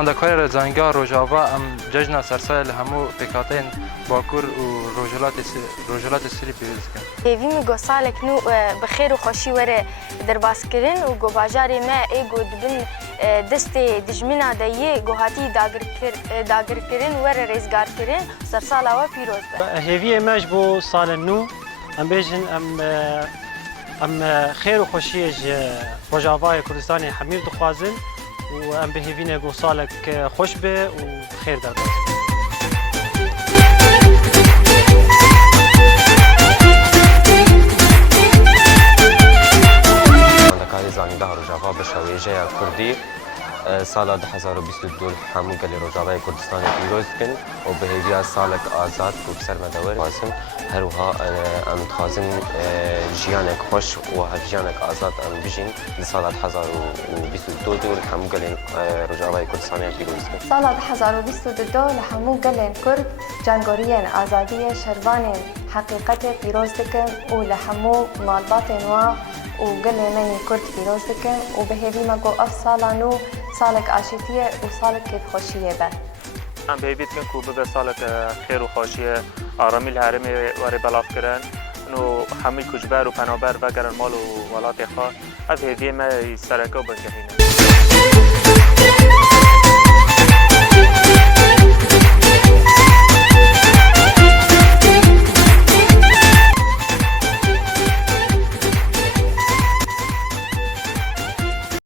خواندکار رزانگاه روجاوا ام جشن سرسال همو پکاتین باکور و روجلات سری پیروز کن. هیوی میگو سالک نو بخیر و خوشی وره درباس کرن و گو باجاری ما ایگو دبن دست دجمنا دایه گو هاتی داگر کرن وره ریزگار کرن سرسال آوا پیروز به. هیوی اماج بو سال نو ام بیشن ام خیر و خوشی روجاوای کردستان حمیر دخوازن و ام بهیوینه گو سالک خوش به و خیر داد. خواندکاری زانیگاه روجاوا به شویجه کردی سال 2022 همو گلی روجاوای کردستان پیروز کن و بهیوی سالک آزاد و بسر مدور واسم هر وها ام تخازن جیانک خوش و جیانک آزاد ام بجین سال 2022 دول همو گلی روجاوای کردستان پیروز کن. سال 2022 لهمو گلین کرد جانگورین آزادی شروان حقیقت پیروز دکن و لهمو مالبات نوا و گلی منی کرد پیروز دکن و بهیوی مگو اف سالانو سالك عاشتية وسالك كيف خوشية به. ام بهيفيت كن كوب به سالك خير وخوشية آرامی الهرم وری بلاف کرن نو همه کجبر و پنابر و گرن مال و ولات خواه از هدیه ما سرکا بنجهینه.